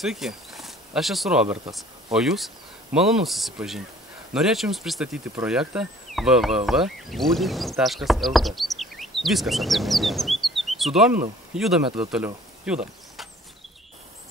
Sveiki, aš esu Robertas, o jūs? Malonu susipažinti. Norėčiau jums pristatyti projektą www.woody.lt. Viskas apie medieną. Sudominau? Judame tada toliau. Judam.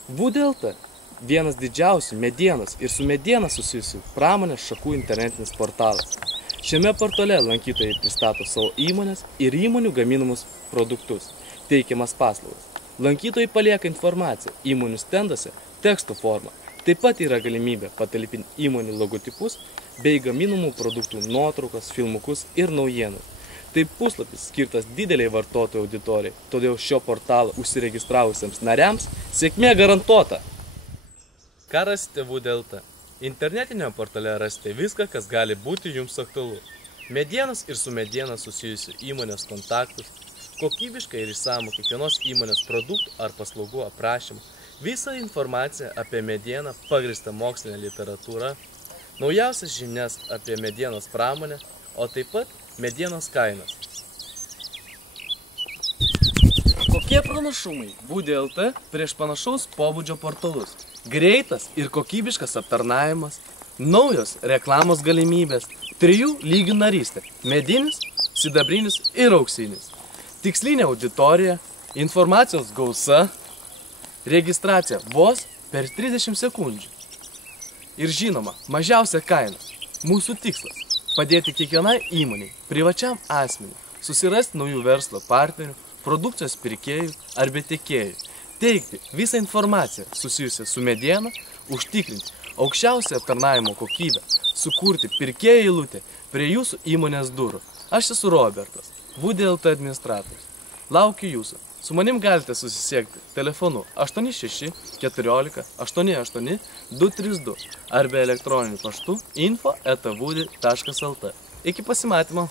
Woody.lt – vienas didžiausių medienos ir su mediena susijusių pramonės šakų internetinis portalas. Šiame portale lankytojai pristato savo įmonės ir įmonių gaminamus produktus, teikiamas paslaugas. Lankytojai palieka informaciją įmonių stenduose teksto forma. Taip pat yra galimybė patalpinti įmonių logotipus bei gaminamų produktų nuotraukas, filmukus ir naujienas. Tai puslapis skirtas dideliai vartotojų auditorijai, todėl šio portalo užsiregistravusiems nariams sėkmė garantuota. Ką rasite Woody.lt? Internetinėme portale rasite viską, kas gali būti jums aktualu. Medienos ir su mediena susijusių įmonės kontaktus, kokybiškai ir išsamų kiekvienos įmonės produktų ar paslaugų aprašymą, visą informaciją apie medieną pagrįstą mokslinę literatūrą, naujausias žinias apie medienos pramonę, o taip pat medienos kainas. Kokie pranašumai Woody.lt prieš panašaus pobūdžio portalus? Greitas ir kokybiškas aptarnavimas, naujos reklamos galimybės, 3 lygių narystė – medinis, sidabrinis ir auksinis. Tikslinė auditorija, informacijos gausa, registracija vos per 30 sekundžių. Ir žinoma, mažiausia kaina. Mūsų tikslas – padėti kiekvienai įmoniai, privačiam asmeniui, susirasti naujų verslo partnerių, produkcijos pirkėjų arba tiekėjų, teikti visą informaciją susijusią su mediena, užtikrinti aukščiausią aptarnavimo kokybę, sukurti pirkėjų eilutę prie jūsų įmonės durų. Aš esu Robertas, Woody.lt administratorius. Laukiu jūsų. Su manim galite susisiekti telefonu 86 14 88 232 arba elektroniniu paštu info@woody.lt. Iki pasimatymo.